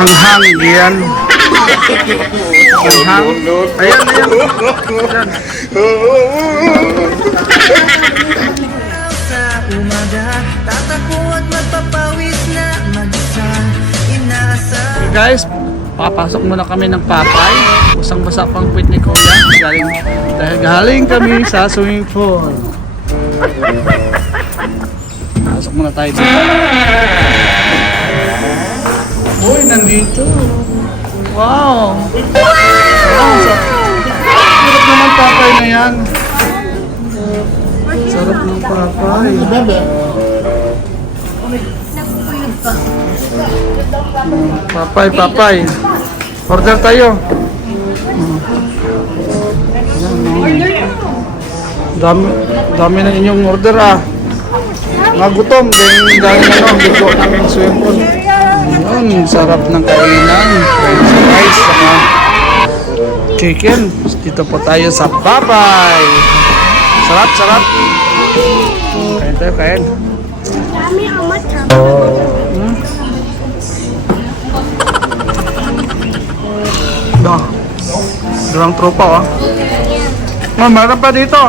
Hanghang yan. Hanghang. Ayan, ayan. Sa umaga Tatakbo at magpapawis na mag-isa Inaasa Guys, papasok muna kami ng papay. Usang basa pang puwit ni Kuya. Galing, dahil galing kami sa swimming pool. Pasok muna tayo dito. Nandito. Wow! Wow! sa- Sarap naman papay na yan. Sarap ng papay. Papay, papay. Order tayo. Dami, dami na inyong order ah. Mga gutom, dahil dahil ano, luto ng swimming pool. Yun, sarap ng kainan. French fries, saka chicken. Dito po tayo sa papay. Sarap, sarap. Kain tayo, kain. Dami amat ha. Da. Dalang tropa oh. Ma'am, meron pa dito.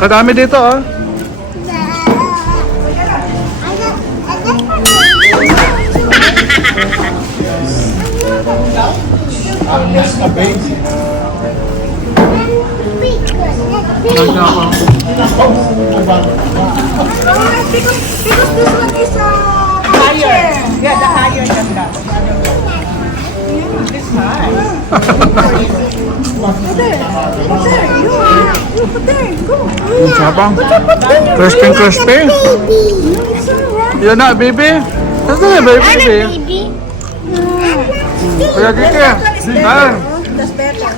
Kadami dito oh. Kaya ako. Because, because this one is uh, higher. Yeah, the higher than that. This high. Put there. Put there. You, you put there. Go. Ang sabang. It's alright. Yan na, baby. Saan na, baby? baby? Baby. Kaya dito yan. Ah, That's better.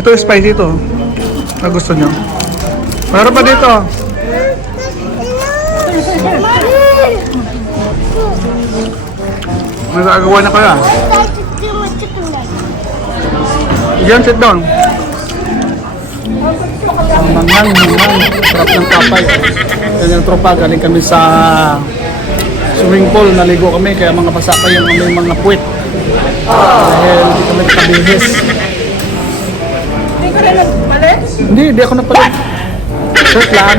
ito spicy ito. Na gusto nyo. Meron pa dito. May gagawa na kaya. Diyan, sit down. Manghang, manghang. Sarap ng papay. Yan tropa. Galing kami sa swimming pool. Naligo kami. Kaya mga basa pa yung aming mga puwit. Dahil hindi kami nakabihis. Hindi ko rin nagpalit. Hindi, hindi ako napalit. Shirt lang.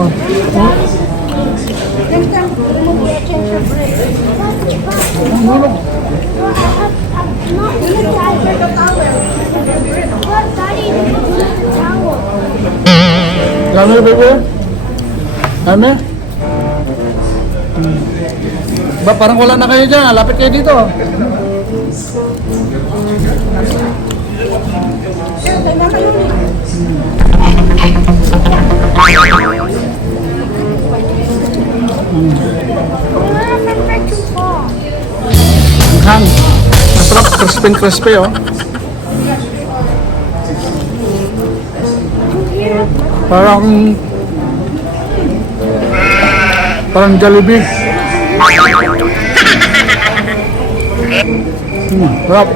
Oh. Oh. Hulog. Dami na, baby. Ba, parang wala na kayo dyan. Lapit kayo dito. Hang. Masarap, crispy crispy oh. Parang parang Jollibee. Hmm, sarap.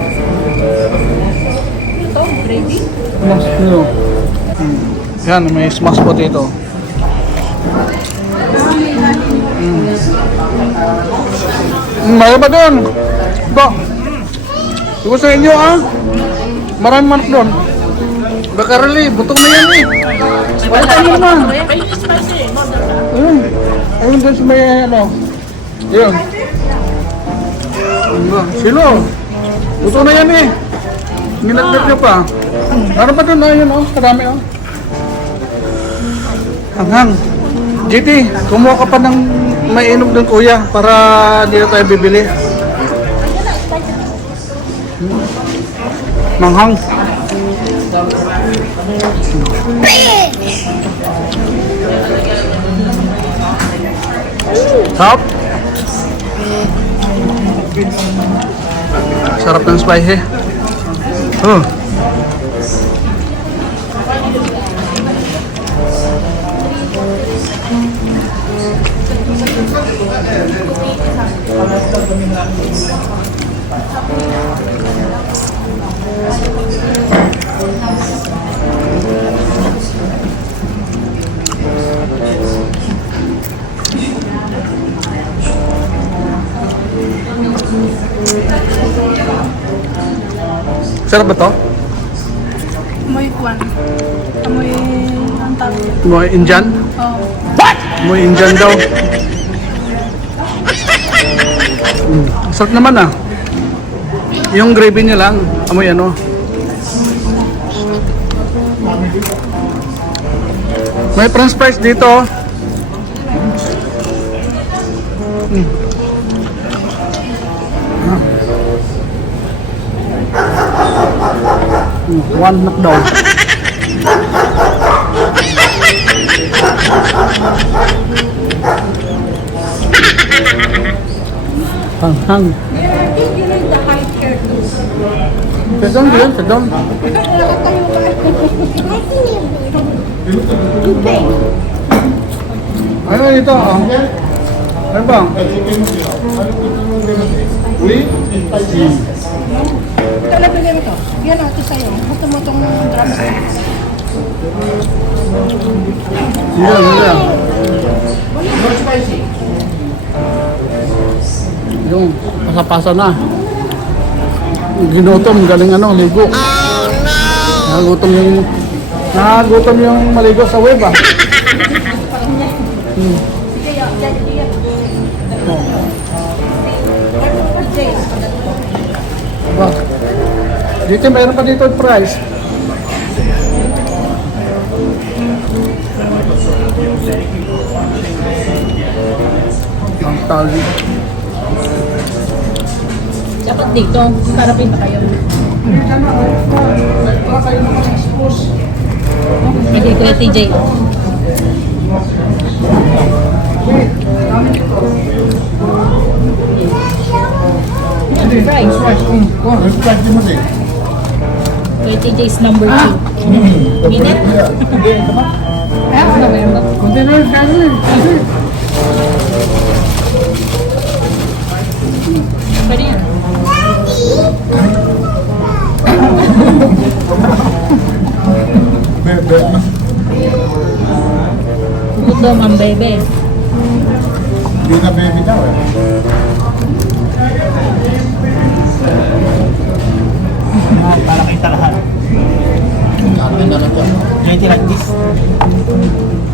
Ito, gravy. Mas, ano? Hmm. Yan, may smash potato. Mm. Mm, Mayroon pa doon. Ba? Siguro sa inyo ah. Maraming manok doon. Baka rili, butong na yan eh. Wala tayo. Ayun. Ayun doon sa may ano. Ayun. Ano, Silo. Buto na yan eh. Ginagdag niyo pa. Ano pa doon? Ayun oh. Kadami oh. Hanghang. GT, kumuha ka pa ng mainom doon kuya para hindi na tayo bibili. Hmm. Manghang. Sarap. Sarap ng spicy. Hmm. Sarap ba to? Amoy kwan. Amoy, ang tawag. Mo Indian? Oh. Mo Indian daw. Mm. Sarap naman ah. Yung gravy niya lang, amoy ano. May french fries dito. Mm. Mm, One knockdown. Hang-hang. Sedang dia, sedang. Ano ito? Oh? Ano bang? Ito na bigyan mo to. Yan ito sa'yo. Gusto mo itong drumstick. Iya, iya. Yung pasa-pasa na. Ginutom, galing ano, ligo. Oh no! Nagutom yung Nagutom yung maligo sa web ah. Hmm. Ba. Dito mayroon pa dito price. Ang tali. Dapat dito, sarapin pa kayo. Hindi ko yung TJ. Fries. TJ is number two. Minute? Ano ba yun? Eh. Kasi Pwede yan. Gutom ang bebe. Hindi na baby daw eh. Para kita lahat. Ganda na to. Ready like this.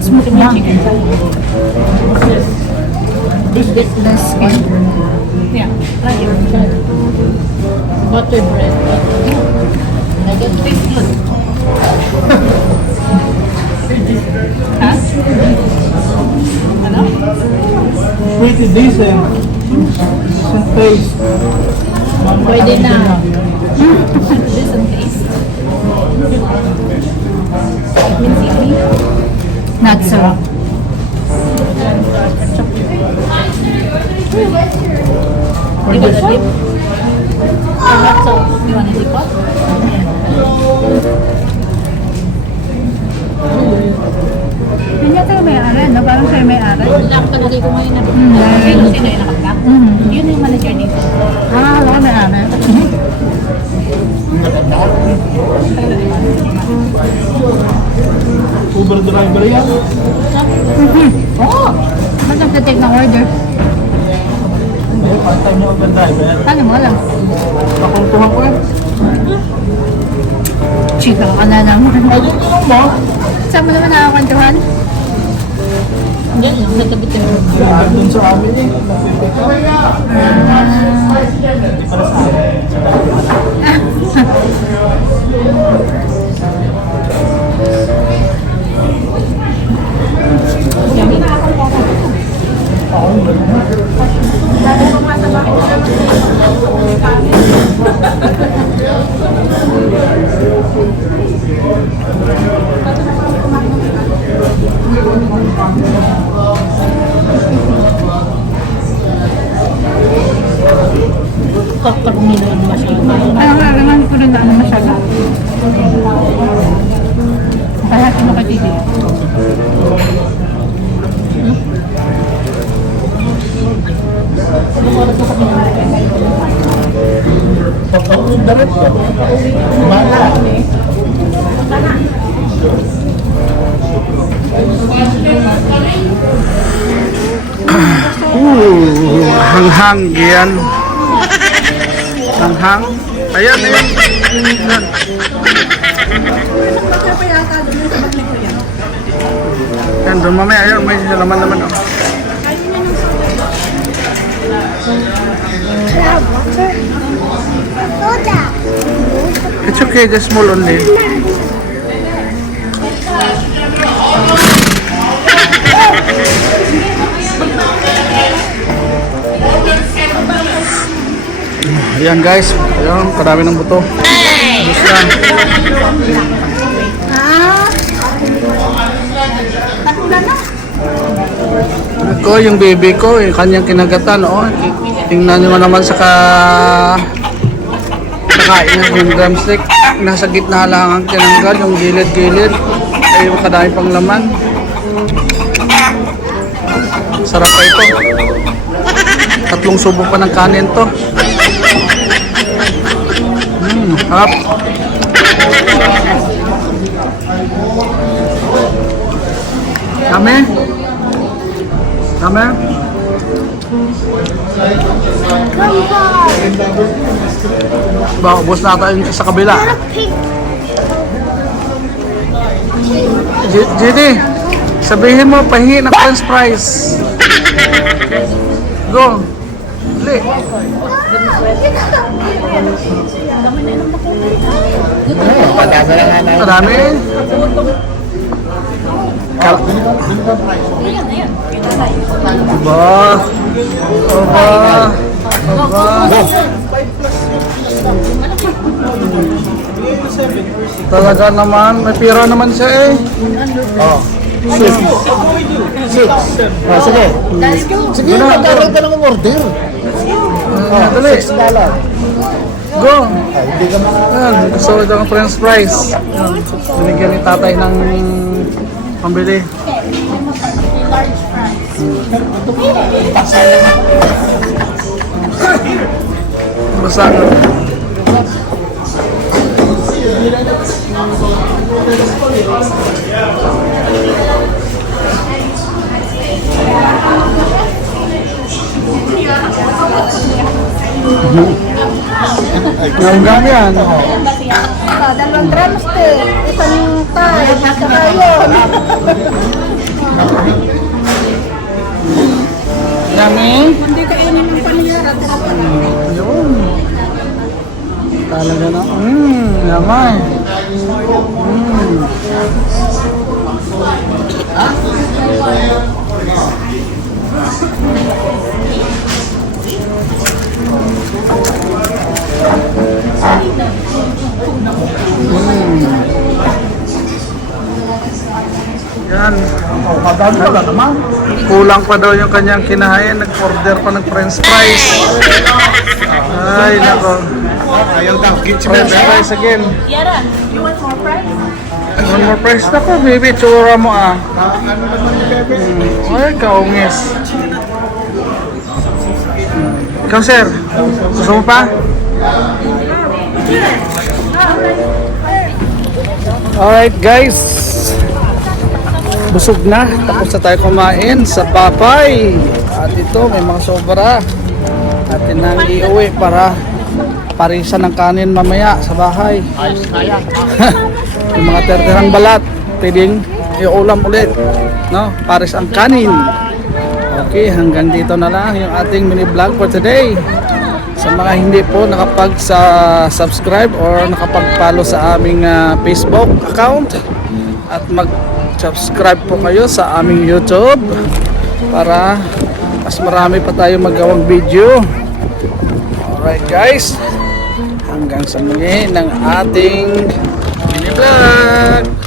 Smooth na chicken. This is the skin. Yeah, try it. Butter bread. I get taste good. ha? Ano? Pretty decent. Decent taste. Pwede na. Not so. You want a dip? Or not so? You want a dip up? Yun yata yung may aral, no? Parang siya yung may aral. Nakapalagay ko ngayon na Sino sino yung nakapag? Yun yung manager dito. Ah, wala may aral. Uber driver yan. Oo! Ba't nagtitake ng order? Hindi, part-time na Uber driver. Ano mo lang? Nakuntuhan ko yan. Chika ka na naman. Ayun, ano mo? Saan mo naman nakakwentuhan? Yan lang, sa tabi tayo. Lahat dun sa amin eh. Nagpipito. Hindi Kakarumi na yun masyado. Ano nga, naman ko rin na ano masyado. Kaya ano ka TV? Pagkauwi na rin ko. Bala. Uh, hanghang yan. Hanghang. Ayan, ayan. Kaya pa yata doon mamaya. Ayun, may laman naman. Oh. It's okay, just small only. Ayan guys, ayan, kadami ng buto. Ayos lang. Ako, yung baby ko, yung kanyang kinagatan, oh. Tingnan nyo naman sa ka... Sa kain yung drumstick. Nasa gitna lang ang tinanggal, yung gilid-gilid. Ay, yung kadami pang laman. Sarap pa ito. Tatlong subo pa ng kanin to. Hmm, harap. Kami? Kami? Ba, ubos na tayo sa kabila. GD, sabihin mo, pahingi ng french fries. Go. Dali. Pag-asa lang nga na. Marami. Kal- Aba. Aba. Aba. Talaga naman, may pira naman siya eh. Oh. Six. Six. Ah, sige. Sige, magkaroon ka ng order. Ah, dali. Six dollar. Go. Ah, hindi ka mga... Gusto ko ng french fries. Ayan, Binigyan ni tatay ng pambili. Basta ano. Ngam-ngam yan. Ah, dalawang drumstick, isang tay, saka yun. Yummy. Hindi ka inumin ng paniyara. Yun. Talaga na. Mmm, yamay. Mmm. Yan. Oh, kadami ka na naman. Kulang pa daw yung kanyang kinahain. Nag-order pa ng french fries. Ay, nako. Ayaw daw. Kitchen French fries again. Yara, you want more fries? One more fries. Nako, baby. Tsura mo ah. ano naman Bebe? Ay, kaungis. Ikaw, sir. Gusto mo pa? Alright, guys. Busog na. Tapos na tayo kumain sa papay. At ito, may mga sobra. Atin nang iuwi para parisan ng kanin mamaya sa bahay. Ayos. Yung mga tertirang balat, pwedeng iulam ulit. No? Pares ang kanin. Okay, hanggang dito na lang yung ating mini vlog for today. Sa mga hindi po nakapag sa subscribe or nakapag-follow sa aming ah, Facebook account at mag-subscribe po kayo sa aming YouTube para mas marami pa tayo magawang video. Alright guys, hanggang sa muli ng ating mini vlog.